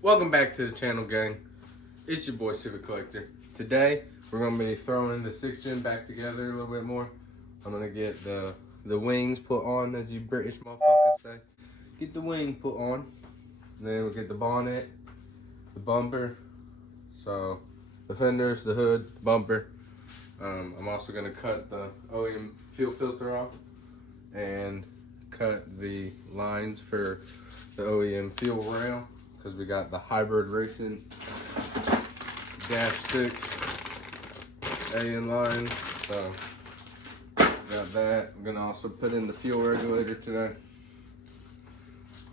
Welcome back to the channel, gang. It's your boy Civic Collector. Today we're gonna be throwing the 6th gen back together a little bit more. I'm gonna get the wings put on, as you British motherfuckers say. Get the wing put on, and then we'll get the bonnet, the bumper, so the fenders, the hood, the bumper. I'm also gonna cut the OEM fuel filter off and cut the lines for the OEM fuel rail, because we got the hybrid racing -6 AN lines. So got that. I'm gonna also put in the fuel regulator today.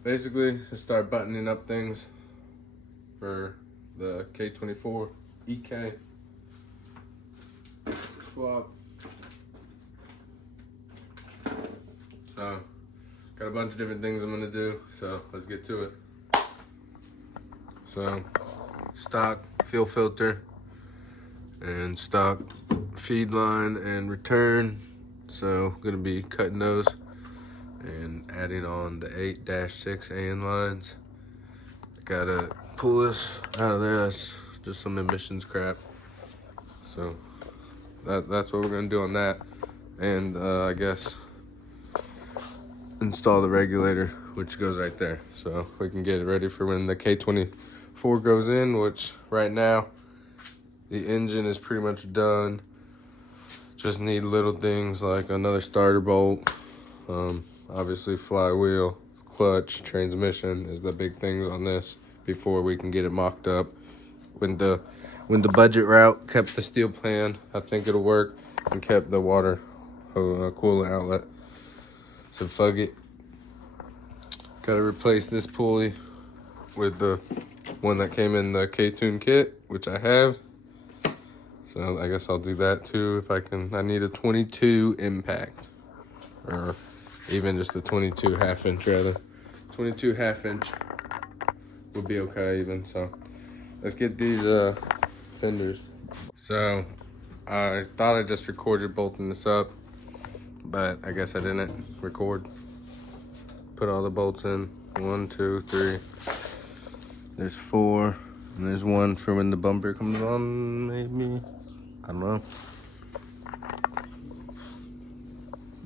Basically, just start buttoning up things for the K24 EK swap. So got a bunch of different things I'm gonna do, so let's get to it. So stock fuel filter and stock feed line and return. So gonna be cutting those and adding on the 8-6 AN lines. Gotta pull this out of there. That's just some emissions crap. So that's what we're gonna do on that. And I guess install the regulator, which goes right there, so we can get it ready for when the K24 goes in, which right now the engine is pretty much done. Just need little things like another starter bolt, obviously flywheel, clutch, transmission is the big things on this before we can get it mocked up. When the budget route kept the steel pan, I think it'll work, and kept the water coolant outlet. So fuck it. Gotta replace this pulley with the one that came in the K-Tune kit, which I have. So I guess I'll do that too if I can. I need a 22 impact, or even just a 22 half-inch rather. 22 half-inch would be okay even. So let's get these fenders. So I thought I just recorded bolting this up, but I guess I didn't record. Put all the bolts in. 1, 2, 3. There's 4, and there's 1 for when the bumper comes on, maybe. I don't know.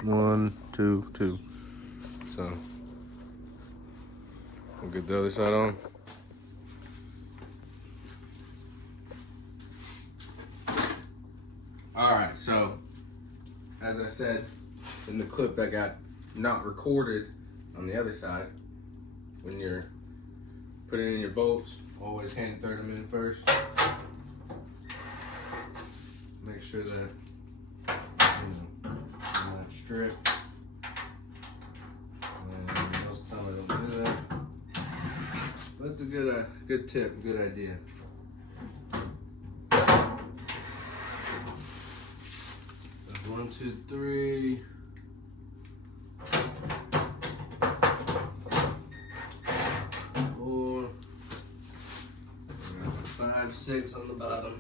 1, 2, 2. So we'll get the other side on. Alright, so as I said in the clip that got not recorded on the other side, when you're putting in your bolts, always hand thread them in first. Make sure that they're not stripped. And most of the time I don't do that. But that's a good tip, good idea. That's 1, 2, 3. 5, 6 on the bottom.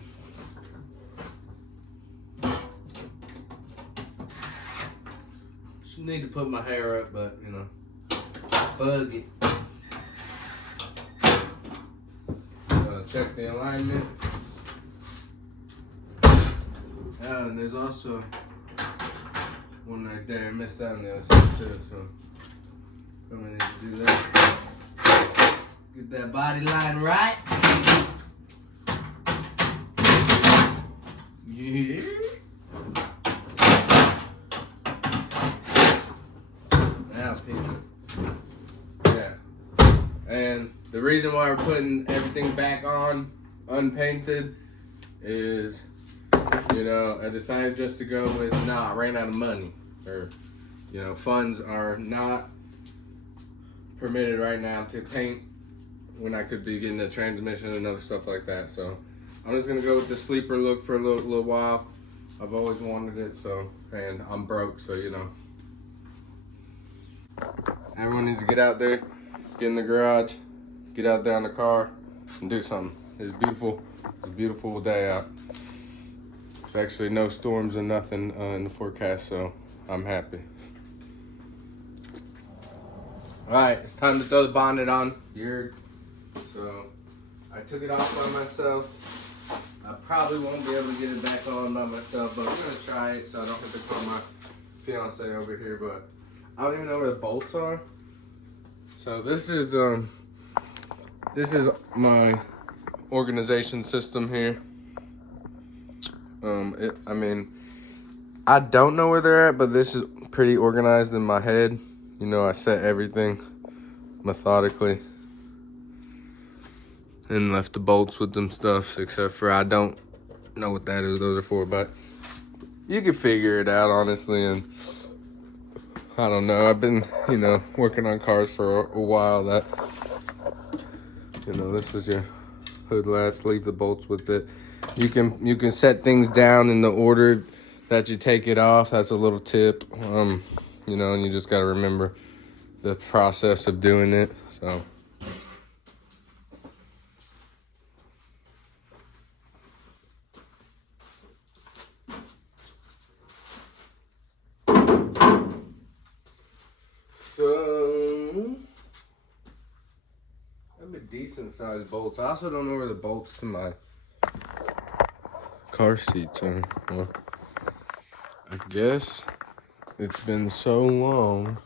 Should need to put my hair up, but you know, fuck it. Check the alignment. And there's also one right there. I missed out on the other side too, so I'm gonna need to do that. Get that body line right. Yeah. Now, people. Yeah. And the reason why we're putting everything back on unpainted is, you know, I decided just to go with, I ran out of money. Or, you know, funds are not permitted right now to paint when I could be getting a transmission and other stuff like that. So I'm just gonna go with the sleeper look for a little while. I've always wanted it, so, and I'm broke, so you know. Everyone needs to get out there, get in the garage, get out there in the car, and do something. It's beautiful. It's a beautiful day out. There's actually no storms and nothing in the forecast, so I'm happy. All right, it's time to throw the bonnet on. So I took it off by myself. I probably won't be able to get it back on by myself, but I'm gonna try it so I don't have to call my fiance over here. But I don't even know where the bolts are. So this is my organization system here. I mean, I don't know where they're at, but this is pretty organized in my head. You know, I set everything methodically and left the bolts with them stuff, except for I don't know what that is. Those are for, but you can figure it out, honestly. And I don't know. I've been, you know, working on cars for a while. That, you know, this is your hood latch. Leave the bolts with it. You can set things down in the order that you take it off. That's a little tip. You know, and you just got to remember the process of doing it. So. That'd be decent sized bolts. I also don't know where the bolts to my car seats are. Well, I guess it's been so long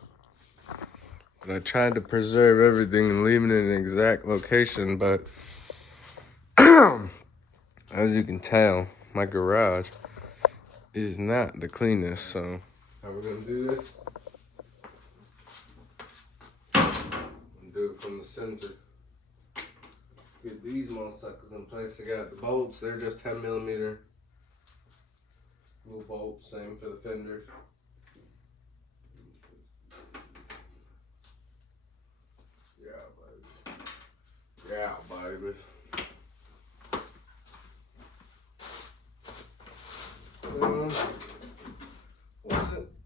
that I tried to preserve everything and leave it in an exact location, but as you can tell, my garage is not the cleanest. So how we're gonna do this? Do it from the center. Get these motherfuckers in place. I got the bolts. They're just 10 millimeter. Little bolts. Same for the fenders. Yeah, baby. Yeah, baby.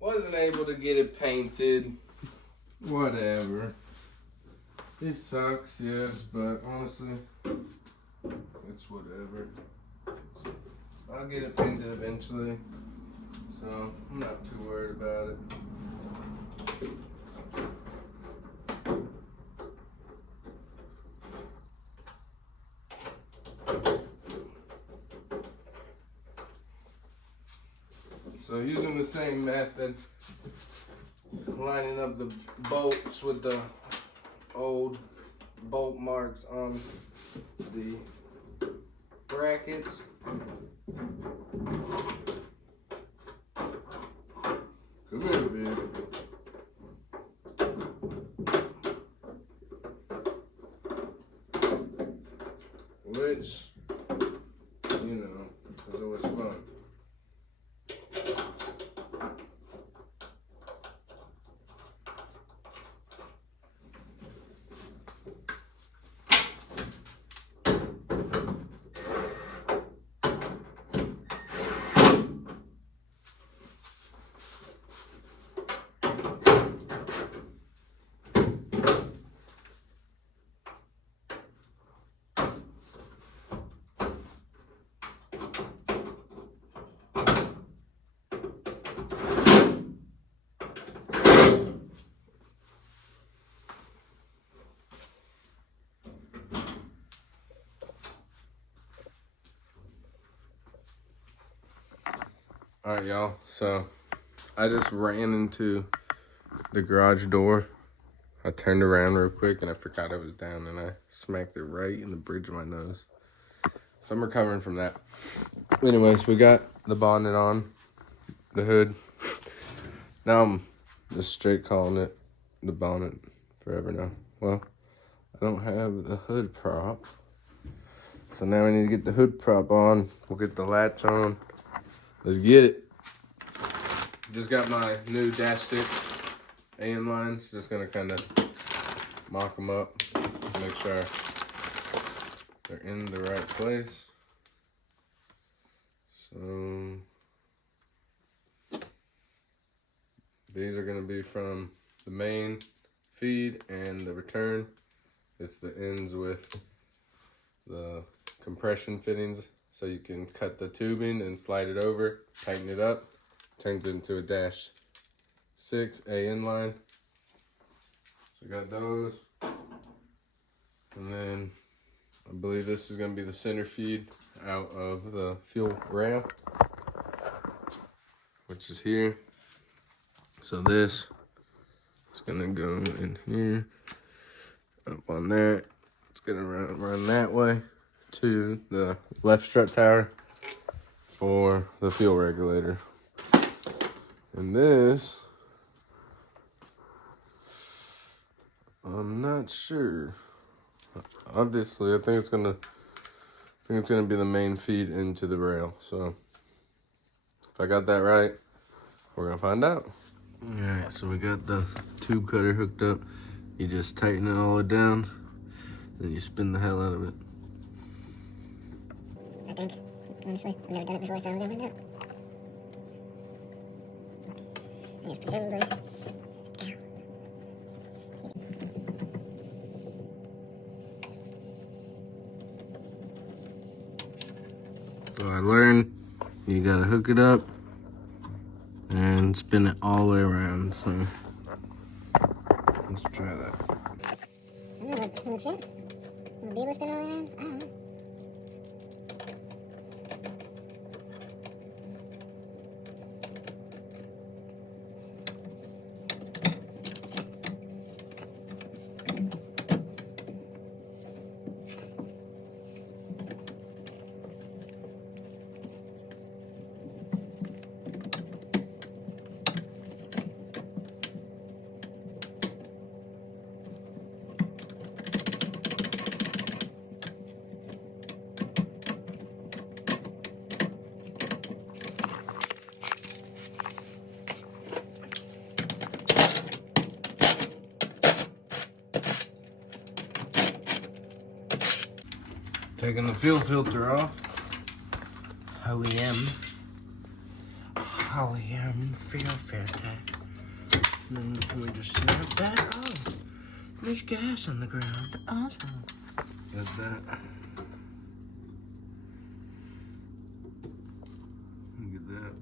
Wasn't able to get it painted. Whatever. It sucks, yes, but honestly, it's whatever. I'll get it painted eventually, so I'm not too worried about it. So using the same method, lining up the bolts with the old bolt marks on the brackets. Come here, baby. Which, you know, is always fun. All right, y'all. So I just ran into the garage door. I turned around real quick and I forgot it was down and I smacked it right in the bridge of my nose. So I'm recovering from that. Anyways, we got the bonnet on, the hood. Now I'm just straight calling it the bonnet forever now. Well, I don't have the hood prop. So now we need to get the hood prop on. We'll get the latch on. Let's get it. Just got my new -6 AN lines. Just gonna kind of mock them up, make sure they're in the right place. So these are gonna be from the main feed and the return. It's the ends with the compression fittings, so you can cut the tubing and slide it over, tighten it up, turns it into a -6 AN line. So we got those, and then a believe this is going to be the center feed out of the fuel rail, which is here. So this is going to go in here, up on that. It's going to run that way to the left strut tower for the fuel regulator. And this, I'm not sure. Obviously, I think it's gonna be the main feed into the rail. So if I got that right, we're gonna find out. All right, so we got the tube cutter hooked up. You just tighten it all the way down, then you spin the hell out of it. I think, honestly, I've never done it before, so I'm gonna find out. I guess presumably. So I learned you gotta hook it up and spin it all the way around. So let's try that. I don't know what it fit. Will be able to spin all around? I don't know. Taking the fuel filter off. Holy M fuel filter. And then we just snap that. Oh, there's gas on the ground. Awesome. Got that. Look at that.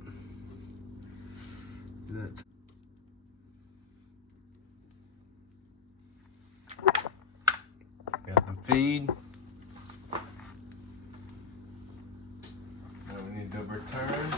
Look at that. Got the feed. Now we need to return.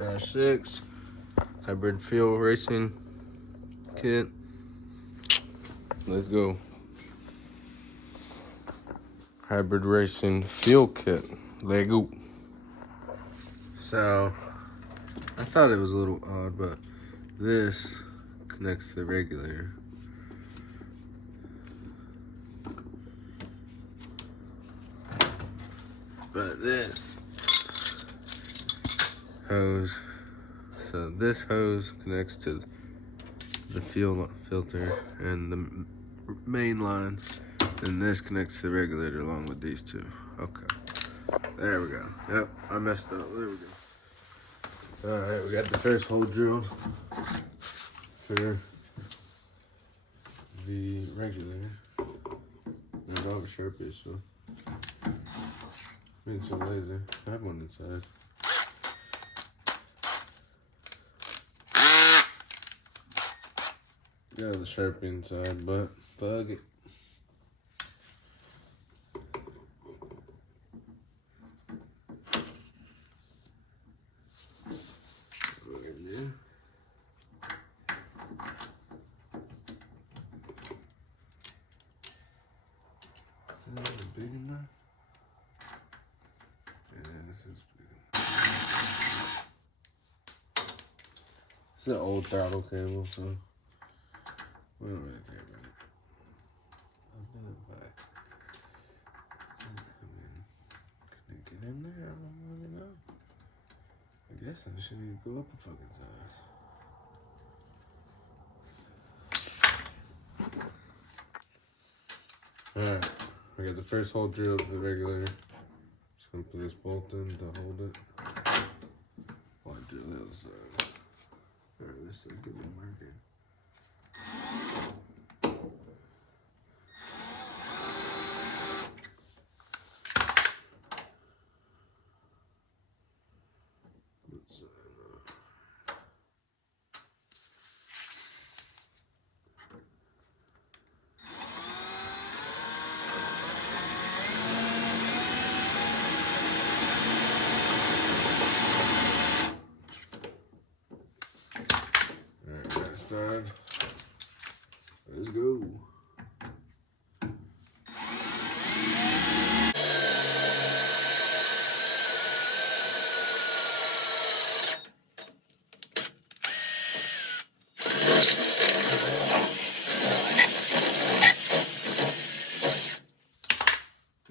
Dash 6 hybrid fuel racing kit. Let's go. Hybrid racing fuel kit. Lego. So I thought it was a little odd, but this connects to the regulator. But this hose, so this hose connects to the fuel filter and the main line, and this connects to the regulator along with these two. Okay, there we go. Yep, I messed up. There we go. All right, we got the first hole drilled for the regulator. There's all the Sharpies, so need some laser. I have one inside. Got the Sharpie inside, but bug it. Big enough? Yeah, this is big enough. It's an old throttle cable, so we don't really care about it. So I should need to go up a fucking size. Alright, we got the first hole drilled for the regulator. Just gonna put this bolt in to hold it. While I drill the other side. Alright, this is a good marking. Alright, got it started. Let's go.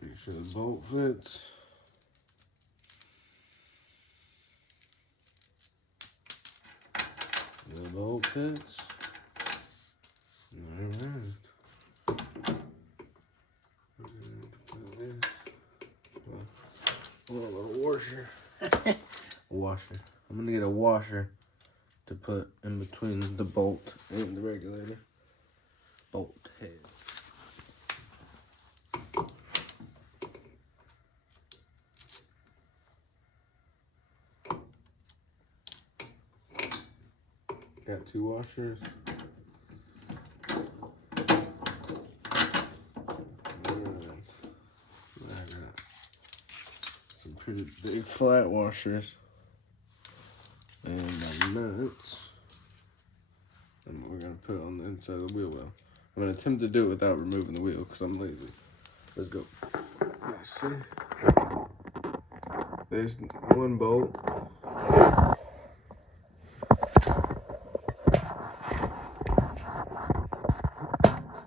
Make sure the bolt fits. The bolt fits. Alright. A little washer. Washer. I'm gonna get a washer to put in between the bolt and the regulator. Bolt head. Got 2 washers. I got some pretty big flat washers. And my nuts. And we're gonna put it on the inside of the wheel well. I'm gonna attempt to do it without removing the wheel because I'm lazy. Let's go. Let's see. There's one bolt.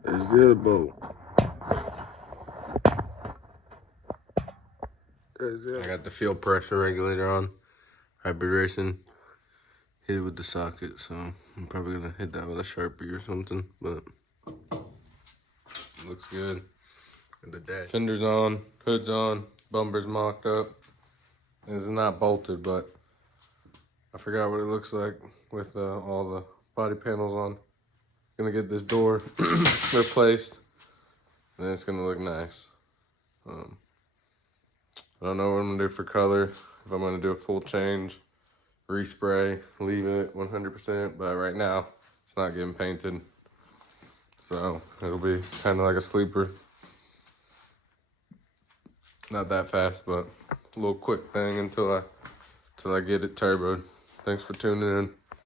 There's the other bolt. I got the fuel pressure regulator on. Hybrid racing. Hit it with the socket, so I'm probably gonna hit that with a Sharpie or something, but it looks good. And the dash. Fender's on, hood's on, bumper's mocked up. It's not bolted, but I forgot what it looks like with all the body panels on. Gonna get this door replaced, and it's gonna look nice. I don't know what I'm gonna do for color, if I'm gonna do a full change, respray, leave it 100%, but right now it's not getting painted. So it'll be kind of like a sleeper. Not that fast, but a little quick thing until I get it turboed. Thanks for tuning in.